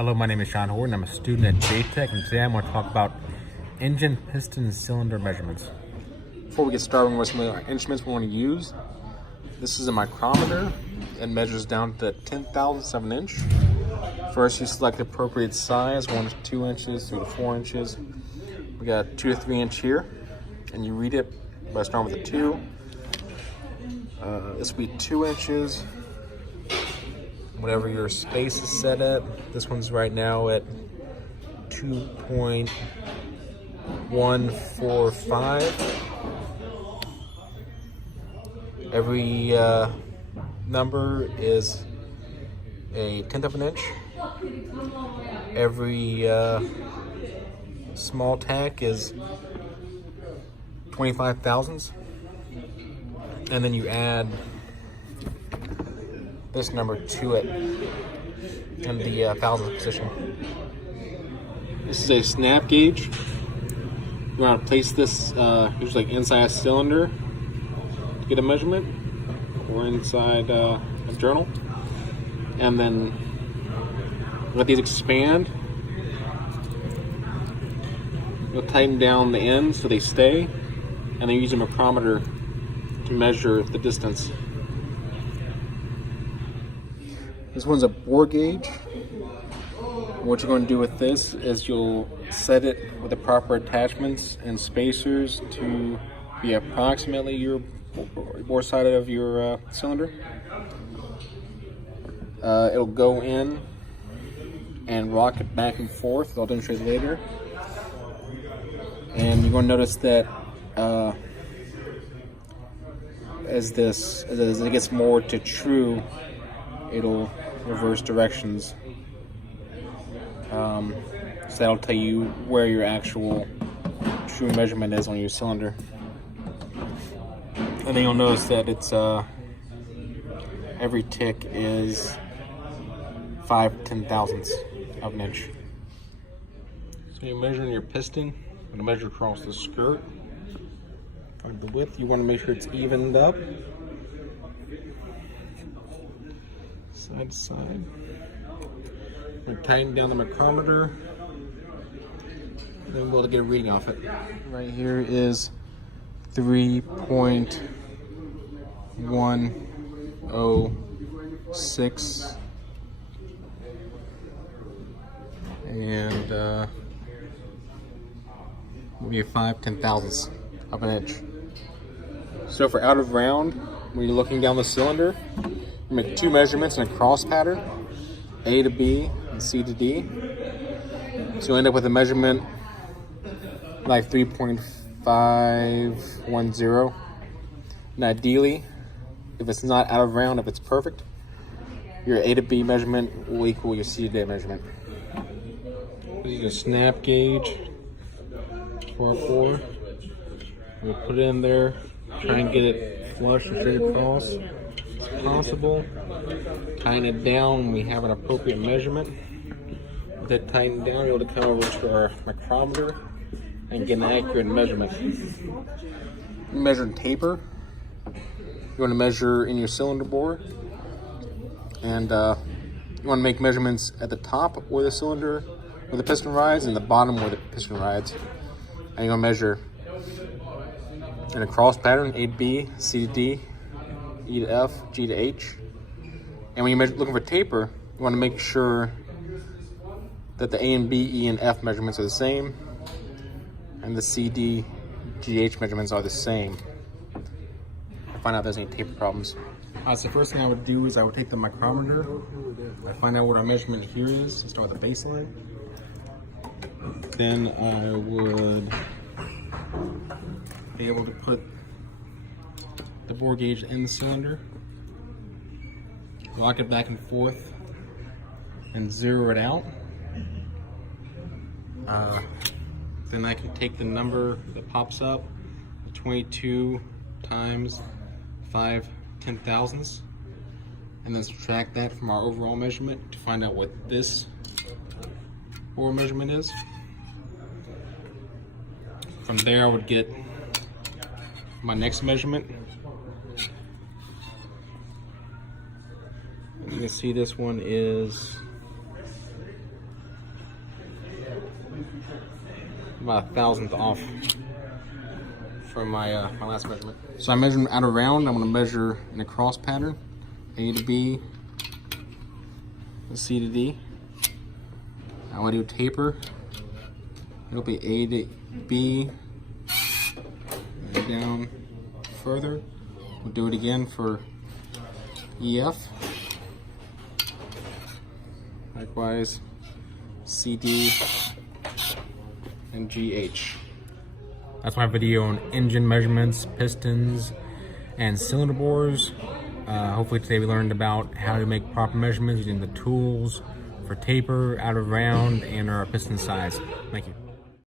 Hello, my name is Sean Horton. I'm a student at JTech, and today I'm going to talk about engine, piston, and cylinder measurements. Before we get started with some of the instruments we want to use, this is a micrometer. It measures down to 10,000ths of an inch. First, you select the appropriate size, 1 to 2 inches, 3 to 4 inches. We got 2 to 3 inch here, and you read it by starting with a 2. This will be 2 inches. Whatever your space is set at. This one's right now at 2.145. Every number is a 1/10 of an inch. Every small tack is 25 thousandths. And then you add this number to it in the thousandth position. This is a snap gauge. You want to place this usually like inside a cylinder to get a measurement, or inside a journal, and then let these expand. You'll tighten down the ends so they stay, and then use a micrometer to measure the distance. This one's a bore gauge. What you're going to do with this is you'll set it with the proper attachments and spacers to be approximately your bore side of your cylinder. It'll go in and rock it back and forth. I'll demonstrate later. And you're going to notice that as it gets more to true, it'll reverse directions. So that'll tell you where your actual true measurement is on your cylinder. And then you'll notice that it's every tick is 5/10,000ths of an inch. So you're measuring your piston. I'm going to measure across the skirt. The width, you want to make sure it's evened up. Side to side. We're going to tighten down the micrometer. Then we'll be able to get a reading off it. Right here is 3.106. And will be 5/10,000ths of an inch. So for out of round, when you're looking down the cylinder, you make 2 measurements in a cross pattern, A to B and C to D. So you'll end up with a measurement like 3.510. And ideally, if it's not out of round, if it's perfect, your A to B measurement will equal your C to D measurement. This is a snap gauge for 4. We'll put it in there, try and get it flush and straight across as possible. Tighten it down when we have an appropriate measurement. With it tightened down, you're able to come over to our micrometer and get an accurate measurement. Measure taper. You want to measure in your cylinder bore, and you want to make measurements at the top where the cylinder, where the piston rides, and the bottom where the piston rides. And you're going to measure in a cross pattern, A to B, C to D, E to F, G to H. And when you're looking for taper, you want to make sure that the A and B, E and F measurements are the same, and the C, D, G, H measurements are the same. Find out if there's any taper problems. So the first thing I would do is I would take the micrometer, I find out what our measurement here is, start with the baseline. Then I would be able to put the bore gauge in the cylinder, rock it back and forth, and zero it out. Then I can take the number that pops up, 22 times 5/10,000ths, and then subtract that from our overall measurement to find out what this bore measurement is. From there I would get my next measurement. You can see this one is about 1/1000th off from my my last measurement. So I measured out of round. I'm going to measure in a cross pattern, A to B, C to D. I want to do taper. It'll be A to B, and down further. We'll do it again for EF. Likewise, CD and GH. That's my video on engine measurements, pistons, and cylinder bores. Hopefully today we learned about how to make proper measurements using the tools for taper, out of round, and our piston size. Thank you.